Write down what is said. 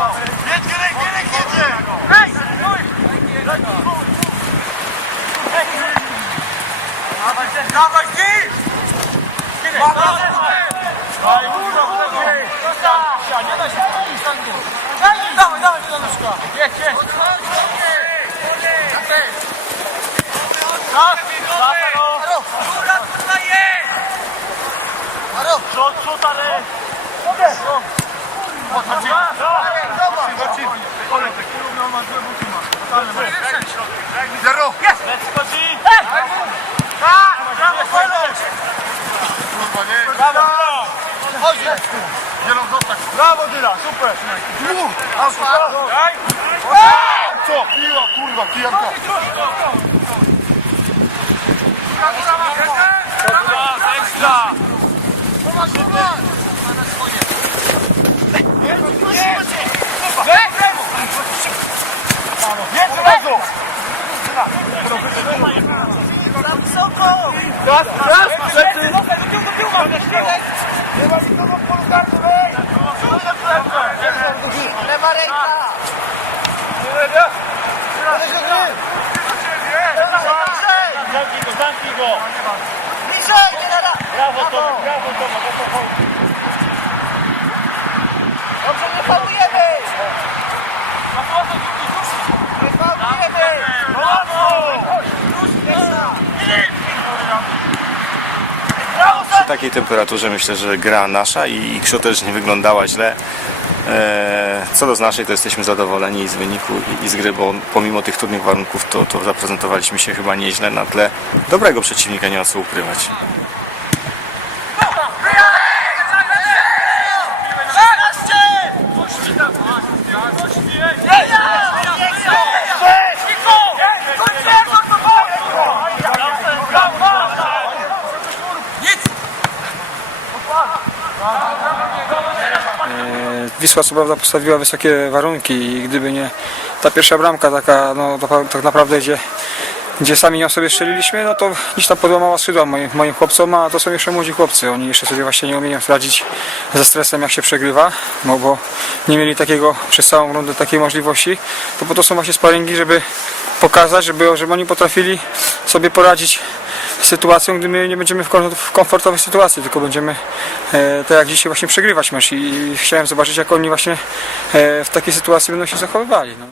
Jedź, Gierek, Gierek, jedzie! Ej, stój! Dawaj, dawaj, ty! Kurwa, Nie da się, Daj, dawaj, dawaj, Januszka. Jedź, jedź. Czas, czas, Aro. Góra, kurwa, jedź! Przód, przód, ale... Zero! Lec chodzi. Tak! Brawo! Kurwa, nie. Brawo! Chodź! Zielon, zostań. Brawo, Dyla, super! Daj. Co? Piła, kurwa, kijanka! Ekstra, ekstra. Jedź, Raz, raz! Nie ma nikogo w polu karty, wej! Lewa ręka! Zamknij go, nie nada! Brawo, Tomek, brawo, Tomek. o to chodzi. Dobrze, nie falujemy! Nie falujemy! Brawo, Przy takiej temperaturze myślę, że gra nasza i Krzio też nie wyglądała źle. E, Co do z naszej, to jesteśmy zadowoleni z wyniku i z gry, bo pomimo tych trudnych warunków to, to zaprezentowaliśmy się chyba nieźle na tle dobrego przeciwnika, nie ma co ukrywać. Wisła co prawda postawiła wysokie warunki i gdyby nie ta pierwsza bramka taka, no tak naprawdę gdzie, gdzie sami ją sobie strzeliliśmy, no to gdzieś tam podłamała skrzydła moim, moim chłopcom, a to są jeszcze młodzi chłopcy, oni jeszcze sobie właśnie nie umieją radzić ze stresem jak się przegrywa, no bo nie mieli takiego przez całą rundę takiej możliwości, to po to są właśnie sparingi, żeby pokazać, żeby, żeby oni potrafili sobie poradzić sytuacją, gdy my nie będziemy w kom- w komfortowej sytuacji, tylko będziemy e, tak jak dzisiaj właśnie przegrywać mecz i, i chciałem zobaczyć jak oni właśnie e, w takiej sytuacji będą się zachowywali. No.